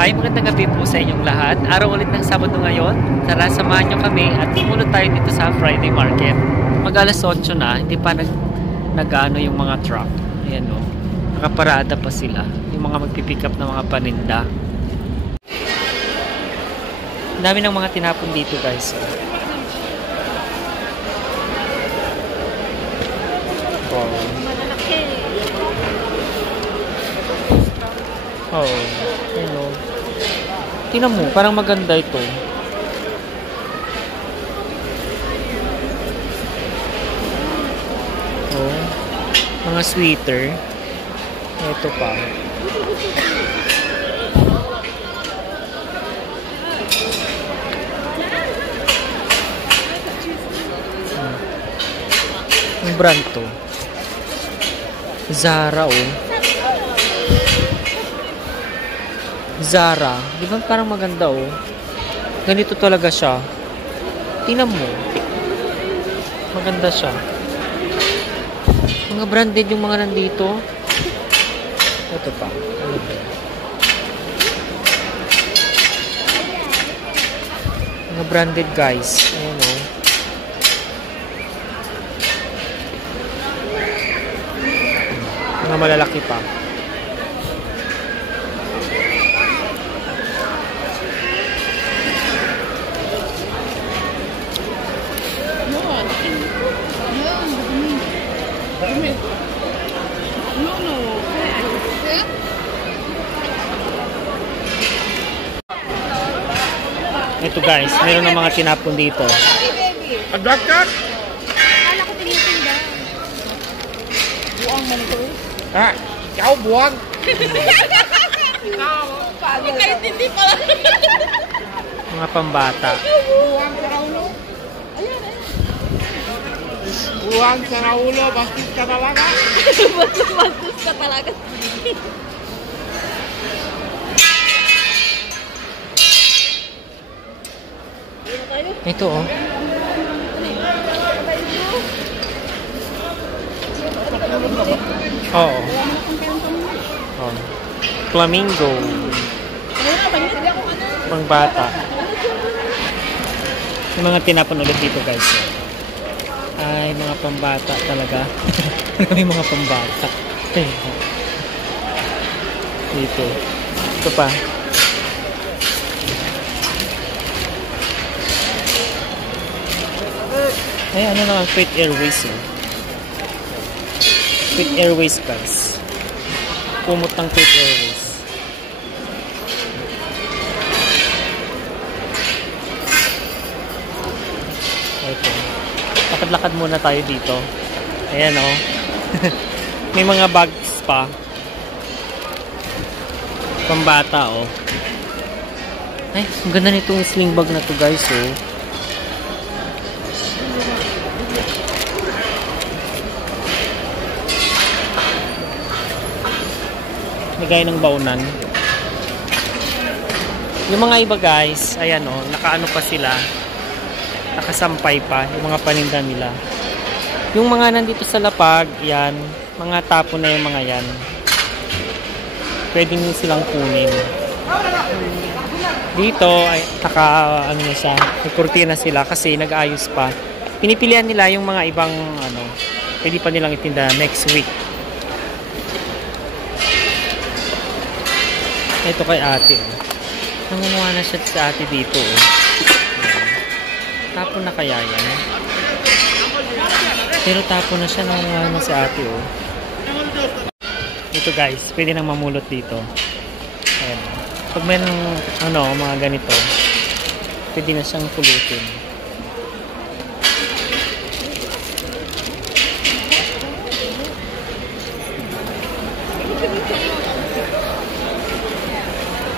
Hi, magandang gabi po sa inyong lahat. Araw ulit ng Sabado ngayon. Tara, samahan nyo kami at pumunta tayo dito sa Friday Market. Mag alas 8 na, hindi pa nag-ano yung mga truck. Ayan o, nakaparada pa sila. Yung mga magpipick up ng mga paninda. Ang dami ng mga tinapon dito, guys. Wow. Oh, hello. Tingnan mo, parang maganda ito. Oh, mga sweater. Ito pa. Ang brand to. Zara, oh. Zara. Di ba parang maganda, oh. Ganito talaga siya. Tingnan mo. Maganda siya. Mga branded yung mga nandito. Ito pa. Mga branded, guys. Ayan, oh. Mga malalaki pa. Ito guys, meron ng mga tinapon dito. Agad ka? Akala ko tinitinda. Buang man ito. Ah, ikaw buwag. Hindi kayo tindi pala. Mga pambata. Buwag sa raulo. Ayan. Buwag sa raulo, bastos ka talaga. Bastos ka talaga. Ito oh. Oo. Oh. Flamingo. Pang bata. Yung mga tinapon ulit dito guys. Ay, mga pambata talaga. May mga pambata. Dito. Ito pa. Ay, ano naman, Freight Airways eh. Freight Airways guys. Pumot ng Freight Airways. Ito. Lakad-lakad muna tayo dito. Ayan o. Oh. May mga bags pa. Pambata o. Oh. Ay, ang ganda nitong sling bag na to guys o. Oh. Gaya ng baunan. Yung mga iba guys, ayan o, nakaano pa sila, nakasampay pa yung mga paninda nila. Yung mga nandito sa lapag, yan, mga tapon na yung mga yan. Pwede nyo silang kunin. Dito ay naka ano na siya, may kurtina sila kasi nag-aayos pa. Pinipilian nila yung mga ibang ano, pwede pa nilang itinda next week. Ito kay ate. Nangunguha na siya sa ate dito. Tapon na kaya yan. Pero tapon na siya. Nangunguha na sa ate. Ito guys. Pwede nang mamulot dito. Ayan. Pag may mga ganito, pwede na siyang pulutin.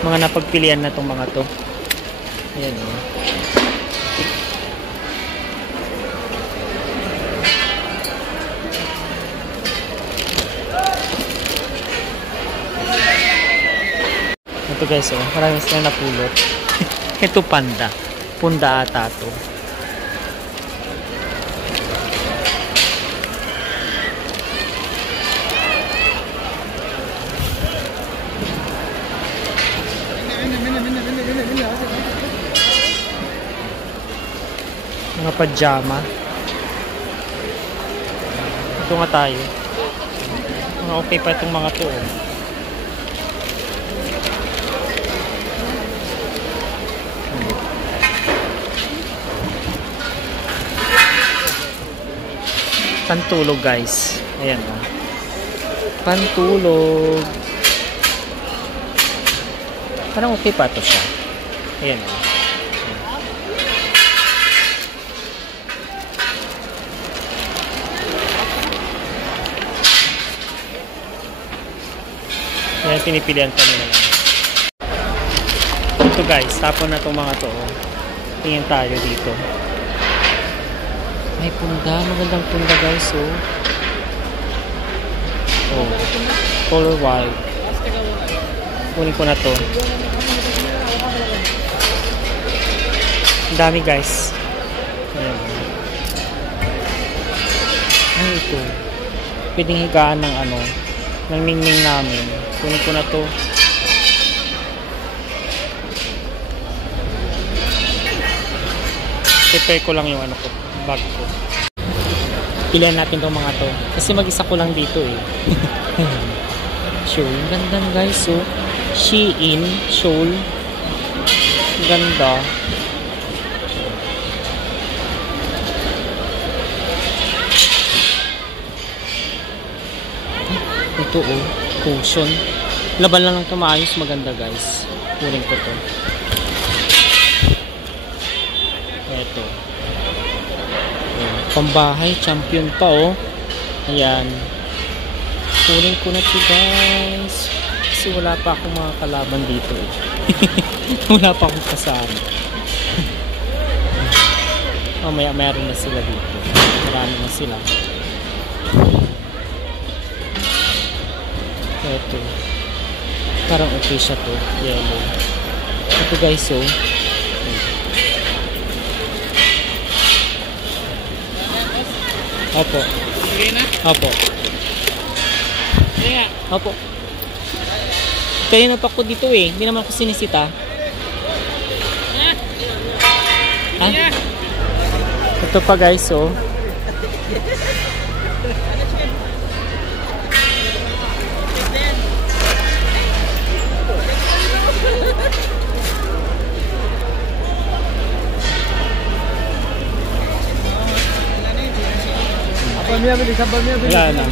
Mga napagpilian na itong mga to. Ayan o. Ito guys o. Marami silang napulot. Ito panda. Punda ata to. Mga pajama. Ito nga tayo. Mga okay pa itong mga to. Oh. Pantulog guys. Ayan o. Oh. Pantulog. Parang okay pa ito siya. Ayan o. Oh. Ayan, pinipilian pa nila lang. Ito guys, tapon na itong mga to. Oh. Tingin tayo dito. May punda, magandang punda guys, oh. Oh, color white. Kunin ko na to. Ang dami guys. Ayan. Ay, ito. Pwedeng higaan ng ano, ng ningning namin. Kunin ko na to. Prepare ko lang yung ano ko, bag ko. Pilihan natin tong mga to. Kasi mag-isa ko lang dito eh. Sure, ang ganda guys. So, Shein, shawl. Ganda. Ito oh, cushion. Laban lang ng tumaayos, maganda guys. Kunin ko to. Ito. Pambahay, champion pa oh. Ayan. Kunin ko na ito guys. Kasi wala pa akong mga kalaban dito eh. Wala pa akong kasama. Mamaya meron na sila dito. Marami na sila. Ito. Parang okay siya to. Yellow. Ito guys oh. Opo. Opo. Opo. Kaya na pa ko dito eh. Hindi naman ako sinisita. Ha? Ito pa guys oh. Wala na.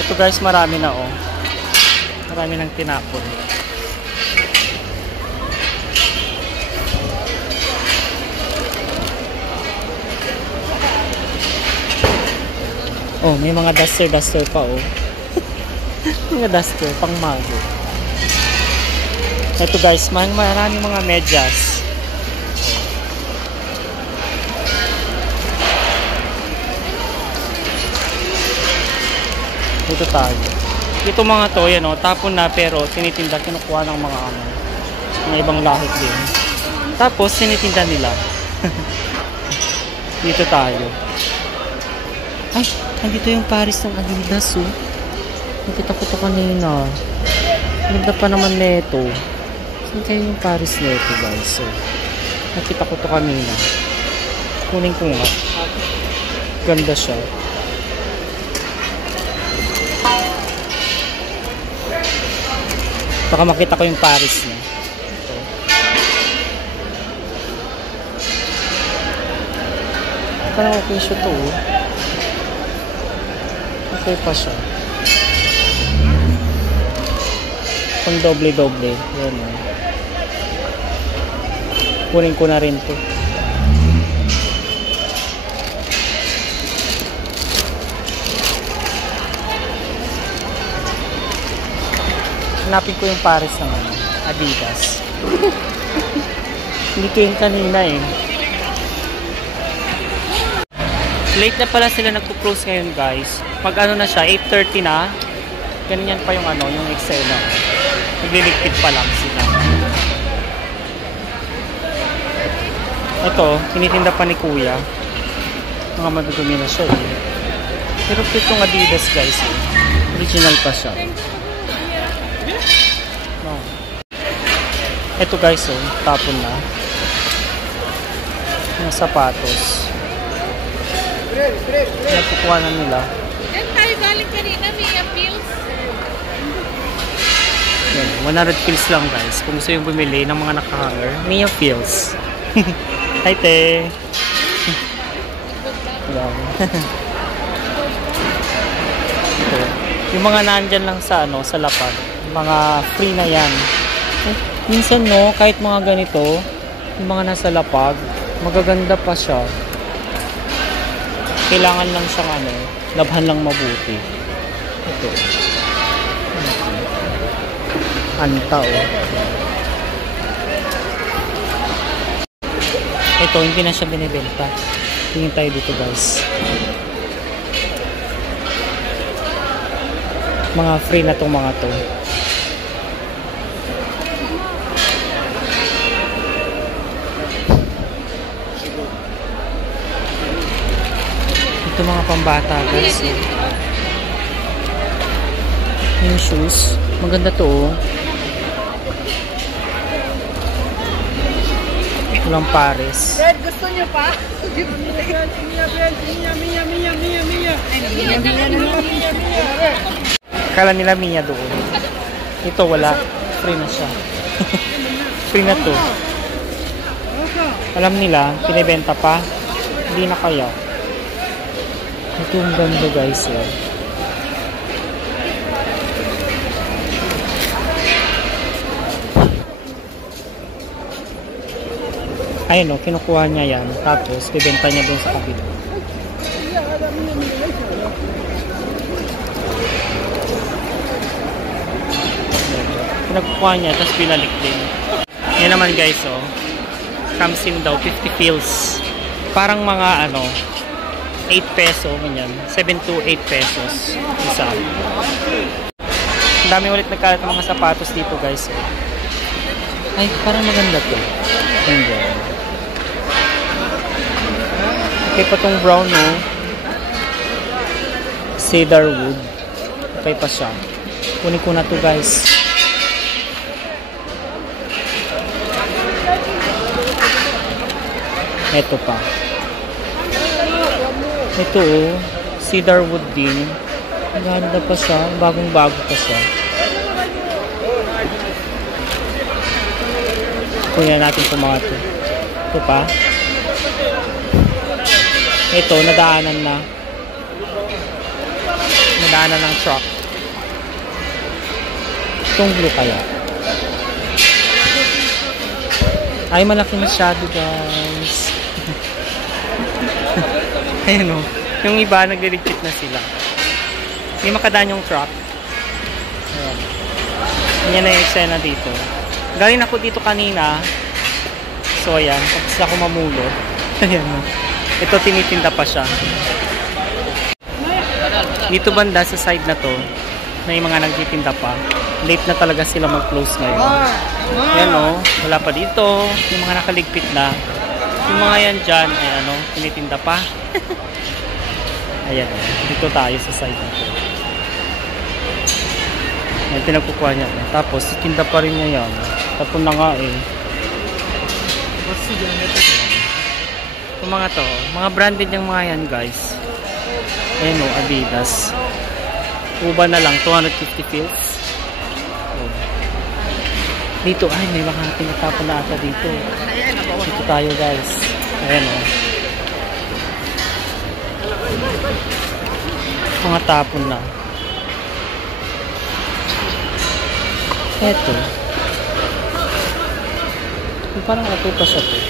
Ito guys, marami na oh. Marami nang tinapon. Oh, may mga duster pa oh. Mga duster pang mago. Ito guys, marami mga medyas. Dito tayo. Ito mga to, yan o, tapon na pero tinitinda, kinukuha ng mga ano, mga ibang lahit din. Tapos tinitinda nila. Dito tayo. Ay, nandito yung Paris ng Adidas oh. Nakita ko to kanina. Ganda pa naman neto. Saan kayo yung Paris neto guys? So, nakita ko to kanina. Kunin ko nga. Ganda siya. Baka makita ko yung Paris niya. Ito. Parang okay siya to. Okay pa siya. Pang doble-doble. Yan o. Kunin ko na rin to. Hanapin ko yung Paris ng Adidas. Hindi ko yung kanina eh. Late na pala sila nagpo-close ngayon guys. Pag ano na siya, 8:30 na. Ganyan pa yung ano, yung Excel na. Nagliligpit pa lang sila. Ito, tinitinda pa ni Kuya. Mga madudumi na siya eh. Pero itong Adidas guys eh. Original pa siya. No. Ito guys, oh, tapon na. Yung sapatos. Nakukuha na nila. Yan tayo galing kanina, Mia Pills. Yan, 100 pills lang guys. Kung gusto yung bumili ng mga nakahanger, Mia Pills. Hi, te. Ito. Yung mga nandyan lang sa ano, sa lapad. Mga free na yan. Minsan no, kahit mga ganito, yung mga nasa lapag, magaganda pa siya. Kailangan lang siyang ano, labhan lang mabuti. Ito. Anta, oh. Ito, hindi na siya binibenta. Tingin tayo dito guys. Mga free na tong mga to. Ito mga pambata guys. Yung shoes. Maganda to, oh. Walang pares. Fred, gusto niyo pa? Kala nila Mia doon. Ito wala. Free na siya. Free na to. Alam nila, pinibenta pa. Hindi na kaya. Ito yung ganda guys. Eh. Ayun o, kinukuha niya yan. Tapos, bibenta niya dun sa kabila. Pinagkukuha niya, tapos pinalik din. Yan naman guys, oh. Comes in daw, 50 pills. Parang mga, ano, 8 peso, ganyan. 7 to 8 pesos. Isa. Ang dami ulit nagkalat ng mga sapatos dito guys, oh. Ay, parang maganda to. Hindi. Okay pa tong brown, no? Cedar wood. Okay pa siya. Kunin ko na to guys. Ito pa. Ito, oh. Cedar wood din. Maganda pa siya. Bagong bago pa siya. Kunin natin itong mga to. Ito pa. Ito, nadaanan na. Nadaanan ng truck. Itong blue kaya. Ay, malaki masyado guys. Ayan o. Yung iba, nagliligpit na sila. Hindi makadaan yung truck. Ayan. Yan na yung eksena dito. Galing ako dito kanina. So, ayan. Tapos ako mamulot. Ayan o. Ito, tinitinda pa siya. Dito banda sa side na to, may mga nagtitinda pa. Late na talaga sila mag-close ngayon. Ayan o, wala pa dito. Yung mga nakaligpit na. Yung mga yan dyan, ay ano, tinitinda pa. Ayan, dito tayo sa side na to. Ayan, pinagkukuha niya. Tapos, tinda pa rin niya yan. Tapos na nga eh. Yung mga to, mga branded yung mga yan guys. Ayan o, Adidas. Uba na lang, 250 pills. Dito, ay may mga tinatapon na ata dito. Dito tayo guys. Ayan o. Mga tapon na. Eto. Parang okay pa siya to.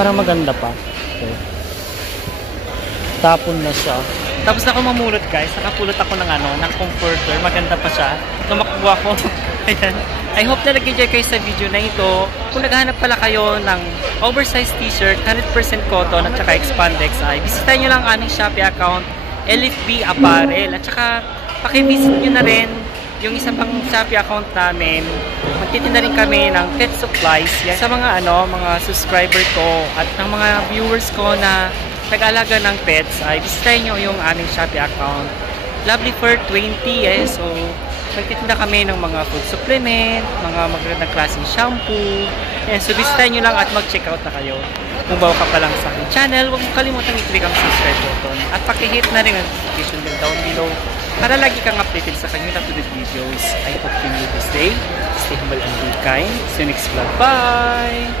Parang maganda pa. Okay. Tapon na siya. Tapos ako mamulot guys. Nakapulot ako ng ano, ng comforter. Maganda pa siya. Tumakbo ako. Ayan. I hope na nag-enjoy kayo sa video na ito. Kung naghahanap pala kayo ng oversized t-shirt, 100% cotton at saka expandex ay bisitahin nyo lang ang aming Shopee account, LFB Apparel. At saka pakivisit nyo na rin yung isang pang Shopee account namin. Magtitinda rin kami ng pet supplies. Yan. Sa mga ano, mga subscriber ko at ng mga viewers ko na nag-alaga ng pets ay bisitahin nyo yung aming Shopee account. Lovely for 20 eh. So, magtitinda kami ng mga food supplement, mga magandang klaseng shampoo. Ayan, so bisitahin nyo lang at mag-check out na kayo. Kung bago ka pa lang sa aking channel, huwag mo kalimutan i-click ang subscribe button at pakihit na rin ang notification bell down below para lagi kang updated sa kanyang uploaded videos. I hope you enjoy this day. Stay humble and be kind. See you next vlog. Bye!